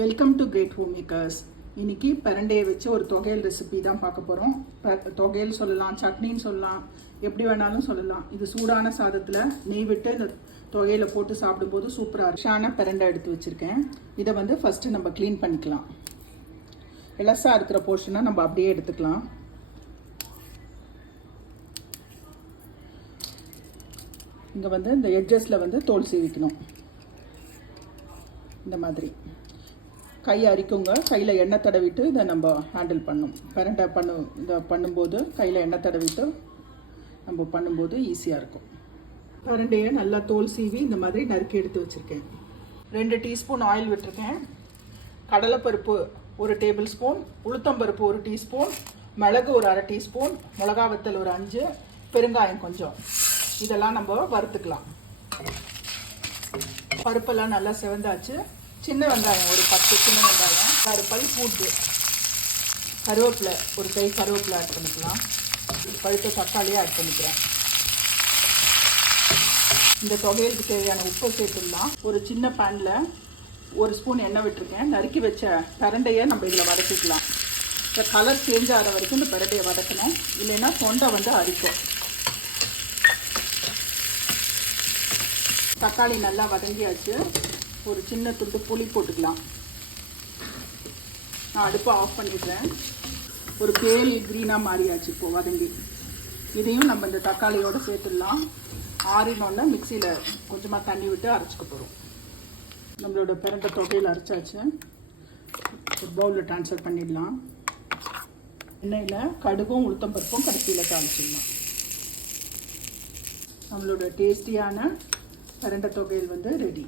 Welcome to Great Home Makers. இன்னைக்கு பிரண்டையை வச்சு ஒரு தொகையல் ரெசிபி தான் பார்க்க போகிறோம். தொகையல் சொல்லலாம், சட்னின்னு சொல்லலாம், எப்படி வேணாலும் சொல்லலாம். இது சூடான சாதத்தில் நெய் விட்டு இந்த தொகையில போட்டு சாப்பிடும்போது சூப்பராக ரிஷான பிரண்டை எடுத்து வச்சுருக்கேன். இதை வந்து ஃபஸ்ட்டு நம்ம க்ளீன் பண்ணிக்கலாம். இலசாக இருக்கிற போர்ஷனை நம்ம அப்படியே எடுத்துக்கலாம். இங்கே வந்து இந்த எட்ஜஸில் வந்து தோல் சீவிக்கணும். இந்த மாதிரி கை அரிக்குங்க. கையில் எண்ணெய் தடவிட்டு இதை நம்ம ஹேண்டில் பண்ணணும். பிரண்டை இதை பண்ணும்போது கையில் எண்ணெய் தடவிட்டு நம்ம பண்ணும்போது ஈஸியாக இருக்கும். பிரண்டையை நல்லா தோல் சீவி இந்த மாதிரி நறுக்கி எடுத்து வச்சுருக்கேன். 2 டீஸ்பூன் ஆயில் விட்டுருக்கேன். கடலைப்பருப்பு 1 டேபிள் ஸ்பூன், உளுத்தம்பருப்பு 1 டீஸ்பூன், மிளகு ஒரு 1/2 டீஸ்பூன், மிளகா வத்தல் ஒரு 5, பெருங்காயம் கொஞ்சம். இதெல்லாம் நம்ம வறுத்துக்கலாம். பருப்பெல்லாம் நல்லா செவந்தாச்சு. சின்ன வெங்காயம் ஒரு 10 சின்ன வெங்காயம், 6 பல் பூண்டு, கருவேப்பிலை ஒரு கை கருவேப்பிலை ஆட் பண்ணிக்கலாம். பழுத்த தக்காளியாக ஆட் பண்ணிக்கிறேன். இந்த தொகையலுக்கு தேவையான உப்பை சேர்த்துடலாம். ஒரு சின்ன பேனில் 1 ஸ்பூன் எண்ணெய் விட்டுருக்கேன். நறுக்கி வச்ச பிரண்டையை நம்ம இதில் வதக்கிக்கலாம். இந்த கலர் சேஞ்ச் ஆகிற வரைக்கும் இந்த பிரண்டையை வதக்கணும், இல்லைன்னா தொண்டை வந்து அரிக்கும். தக்காளி நல்லா வதங்கியாச்சு. ஒரு சின்ன துண்டு புளி போட்டுக்கலாம். நான் அடுப்பை ஆஃப் பண்ணிடுறேன். ஒரு பேல் க்ரீனாக மாறியாச்சு இப்போது வதங்கி. இதையும் நம்ம இந்த தக்காளியோடு சேர்த்துடலாம். ஆறினோன்னா மிக்சியில் கொஞ்சமாக தண்ணி விட்டு அரைச்சிக்க போகிறோம். நம்மளோட பிரண்டை தொகையில் அரைச்சாச்சு. ஒரு பவுலில் ட்ரான்ஸ்ஃபர் பண்ணிடலாம். எண்ணெயில் கடுகும் உளுத்தம்பருப்பும் கடைசியில் தாளிச்சிடலாம். நம்மளோட டேஸ்டியான பிரண்டை தொகையில் வந்து ரெடி.